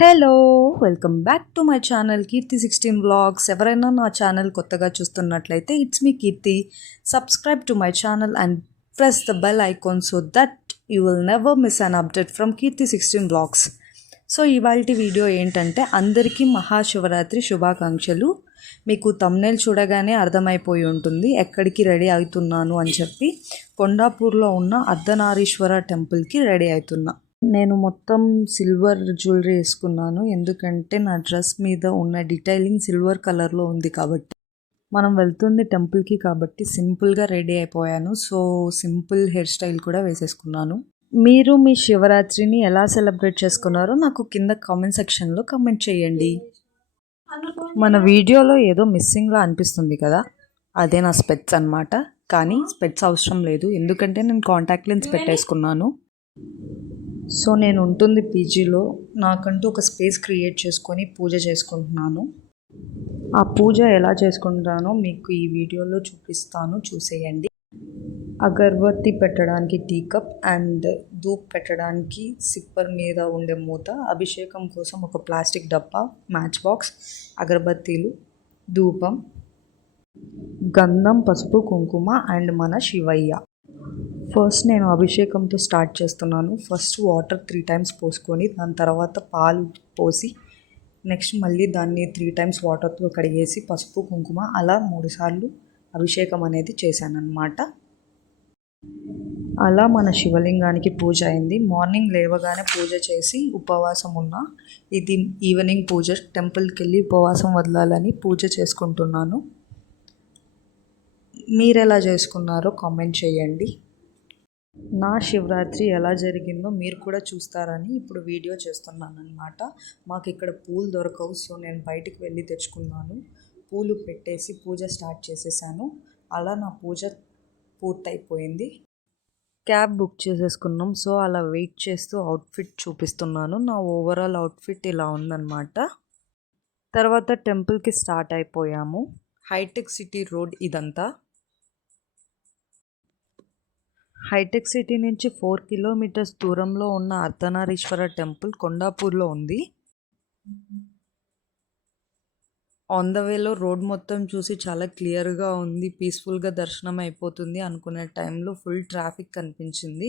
Hello welcome back to my channel Keerthi sixteen vlogs ఎవరైనా నా channel కొత్తగా చూస్తున్నట్లయితే it's me Keerthi subscribe to my channel and press the bell icon so that you will never miss an update from Keerthi sixteen vlogs so ఇవాళ video ఏంటంటే అందరికీ మహాశివరాత్రి శుభాకాంక్షలు. మీకు thumbnail చూడగానే అర్థమైపోయి ఉంటుంది ఎక్కడికి రెడీ అవుతున్నాను అని చెప్పి. కొండాపూర్లో ఉన్న అర్ధనారీశ్వర టెంపుల్కి రెడీ అవుతున్నా. నేను మొత్తం సిల్వర్ జ్యువెలరీ వేసుకున్నాను. ఎందుకంటే నా డ్రెస్ మీద ఉన్న డిటైలింగ్ సిల్వర్ కలర్లో ఉంది కాబట్టి. మనం వెళ్తుంది టెంపుల్కి కాబట్టి సింపుల్గా రెడీ అయిపోయాను. సో సింపుల్ హెయిర్ స్టైల్ కూడా వేసేసుకున్నాను. మీరు మీ శివరాత్రిని ఎలా సెలబ్రేట్ చేసుకున్నారో నాకు కింద కామెంట్ సెక్షన్లో కామెంట్ చేయండి. మన వీడియోలో ఏదో మిస్సింగ్లా అనిపిస్తుంది కదా? అదే నా స్పెట్స్ అన్నమాట. కానీ స్పెట్స్ అవసరం లేదు. ఎందుకంటే నేను కాంటాక్ట్ లెన్స్ పెట్టేసుకున్నాను. సో నేను ఉంటుంది పీజీలో. నాకంటూ ఒక స్పేస్ క్రియేట్ చేసుకొని పూజ చేసుకుంటున్నాను. ఆ పూజ ఎలా చేసుకుంటానో మీకు ఈ వీడియోలో చూపిస్తాను. చూసేయండి. అగరబత్తి పెట్టడానికి టీ కప్ అండ్ ధూప్ పెట్టడానికి సిప్పర్ మీద ఉండే మూత అభిషేకం కోసం ఒక ప్లాస్టిక్ డబ్బా మ్యాచ్ బాక్స్ అగరబత్తీలు ధూపం గంధం పసుపు కుంకుమ అండ్ మన శివయ్య. ఫస్ట్ నేను అభిషేకంతో స్టార్ట్ చేస్తున్నాను. ఫస్ట్ వాటర్ త్రీ టైమ్స్ పోసుకొని దాని తర్వాత పాలు పోసి నెక్స్ట్ మళ్ళీ దాన్ని త్రీ టైమ్స్ వాటర్తో కడిగేసి పసుపు కుంకుమ అలా మూడుసార్లు అభిషేకం అనేది చేశానన్నమాట. అలా మన శివలింగానికి పూజ అయింది. మార్నింగ్ లేవగానే పూజ చేసి ఉపవాసం ఉన్న ఇది ఈవినింగ్ పూజ టెంపుల్కి వెళ్ళి ఉపవాసం వదలాలని పూజ చేసుకుంటున్నాను. మీరు ఎలా చేసుకున్నారో కామెంట్ చేయండి. నా శివరాత్రి ఎలా జరిగిందో మీరు కూడా చూస్తారని ఇప్పుడు వీడియో చేస్తున్నాను అనమాట మాకు ఇక్కడ పూలు దొరకవు సో నేను బయటికి వెళ్ళి తెచ్చుకున్నాను. పూలు పెట్టేసి పూజ స్టార్ట్ చేసేసాను. అలా నా పూజ పూర్తయిపోయింది. క్యాబ్ బుక్ చేసేసుకున్నాం సో అలా వెయిట్ చేస్తూ అవుట్ఫిట్ చూపిస్తున్నాను. నా ఓవరాల్ అవుట్ఫిట్ ఇలా ఉందన్నమాట. తర్వాత టెంపుల్కి స్టార్ట్ అయిపోయాము. హైటెక్ సిటీ రోడ్ ఇదంతా. హైటెక్ సిటీ నుంచి ఫోర్ కిలోమీటర్స్ దూరంలో ఉన్న అర్ధనారీశ్వర టెంపుల్ కొండాపూర్లో ఉంది. ఆన్ ద వేలో రోడ్ మొత్తం చూసి చాలా క్లియర్గా ఉంది. పీస్ఫుల్గా దర్శనం అయిపోతుంది అనుకునే టైంలో ఫుల్ ట్రాఫిక్ కనిపించింది.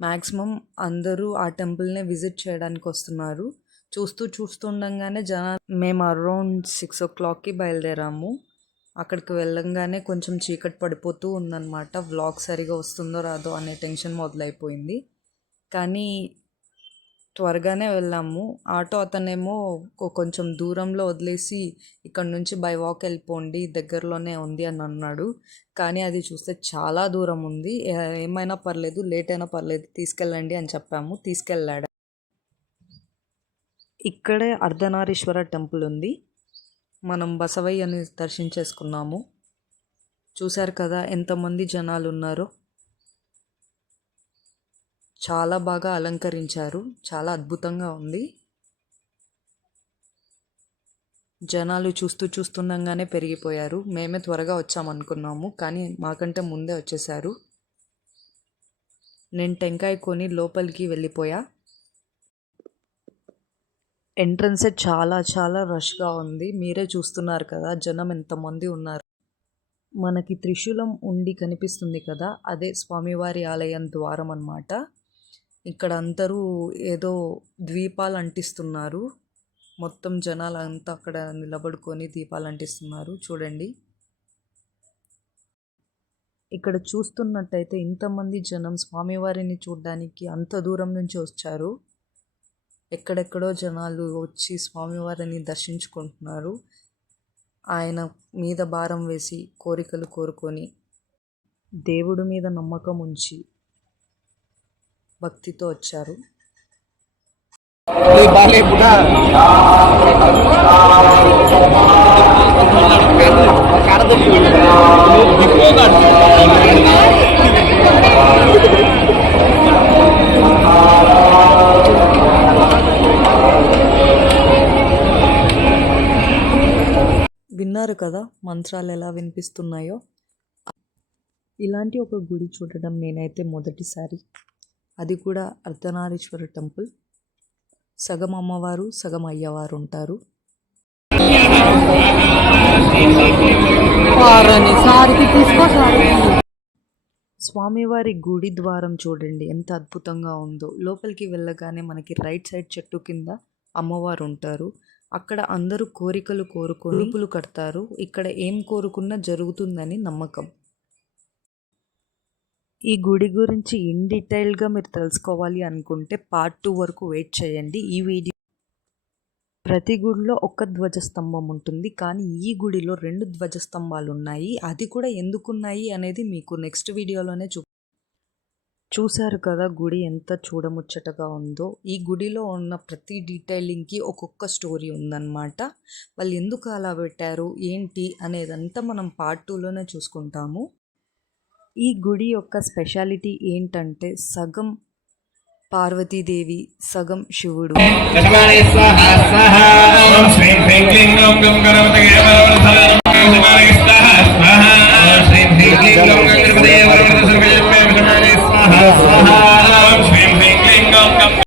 మ్యాక్సిమం అందరూ ఆ టెంపుల్నే విజిట్ చేయడానికి వస్తున్నారు. చూస్తూ చూస్తుండగానే జన మేము అరౌండ్ సిక్స్ ఓ క్లాక్కి బయలుదేరాము. అక్కడికి వెళ్ళంగానే కొంచెం చీకటి పడిపోతూ ఉందన్నమాట. వ్లాగ్ సరిగా వస్తుందో రాదో అనే టెన్షన్ మొదలైపోయింది. కానీ త్వరగానే వెళ్ళాము. ఆటో అతనేమో కొంచెం దూరంలో వదిలేసి ఇక్కడ నుంచి బై వాక్ వెళ్ళిపోండి దగ్గరలోనే ఉంది అని అన్నాడు. కానీ అది చూస్తే చాలా దూరం ఉంది. ఏమైనా పర్లేదు లేట్ అయినా పర్లేదు తీసుకెళ్ళండి అని చెప్పాము. తీసుకెళ్ళాడు. ఇక్కడే అర్ధనారీశ్వర టెంపుల్ ఉంది. మనం బసవయ్యని దర్శించేసుకున్నాము. చూశారు కదా ఎంతమంది జనాలు ఉన్నారో చాలా బాగా అలంకరించారు. చాలా అద్భుతంగా ఉంది. జనాలు చూస్తూ చూస్తుండగానే పెరిగిపోయారు. మేమే త్వరగా వచ్చామనుకున్నాము కానీ మాకంటే ముందే వచ్చేసారు నేను టెంకాయ కొని లోపలికి వెళ్ళిపోయా. ఎంట్రన్సే చాలా చాలా రష్గా ఉంది. మీరే చూస్తున్నారు కదా జనం ఎంతమంది ఉన్నారు. మనకి త్రిశూలం ఉండి కనిపిస్తుంది కదా అదే స్వామివారి ఆలయం ద్వారం అన్నమాట. ఇక్కడ అందరూ ఏదో ద్వీపాలు అంటిస్తున్నారు. మొత్తం జనాలు అంతా అక్కడ నిలబడుకొని దీపాలు అంటిస్తున్నారు. చూడండి. ఇక్కడ చూస్తున్నట్టయితే ఇంతమంది జనం స్వామివారిని చూడడానికి అంత దూరం నుంచి వచ్చారు. ఎక్కడెక్కడో జనాలు వచ్చి స్వామివారిని దర్శించుకుంటున్నారు. ఆయన మీద భారం వేసి కోరికలు కోరుకొని దేవుడి మీద నమ్మకం ఉంచి భక్తితో వచ్చారు. విన్నారు కదా మంత్రాలు ఎలా వినిపిస్తున్నాయో? ఇలాంటి ఒక గుడి చూడడం నేనైతే మొదటిసారి. అది కూడా అర్ధనారీశ్వర టెంపుల్. సగం అమ్మవారు సగం అయ్యవారు ఉంటారు. స్వామివారి గుడి ద్వారం చూడండి ఎంత అద్భుతంగా ఉందో. లోపలికి వెళ్ళగానే మనకి రైట్ సైడ్ చెట్టు కింద అమ్మవారు ఉంటారు. అక్కడ అందరూ కోరికలు కోరుకొని ఉడుపులు కడతారు. ఇక్కడ ఏం కోరుకున్నా జరుగుతుందని నమ్మకం. ఈ గుడి గురించి ఇన్ డీటెయిల్గా మీరు తెలుసుకోవాలి అనుకుంటే పార్ట్ టూ వరకు వెయిట్ చేయండి. ఈ వీడియో ప్రతి గుడిలో ఒక ధ్వజస్తంభం ఉంటుంది. కానీ ఈ గుడిలో రెండు ధ్వజస్తంభాలు ఉన్నాయి అది కూడా ఎందుకున్నాయి అనేది మీకు నెక్స్ట్ వీడియోలోనే చూ చూశారు కదా గుడి ఎంత చూడముచ్చటగా ఉందో. ఈ గుడిలో ఉన్న ప్రతి డీటెయిలింగ్కి ఒక్కొక్క స్టోరీ ఉందన్నమాట. వాళ్ళు ఎందుకు అలా పెట్టారు? ఏంటి? అనేదంతా మనం పార్ట్ టూలోనే చూసుకుంటాము. ఈ గుడి యొక్క స్పెషాలిటీ ఏంటంటే సగం పార్వతీదేవి సగం శివుడు.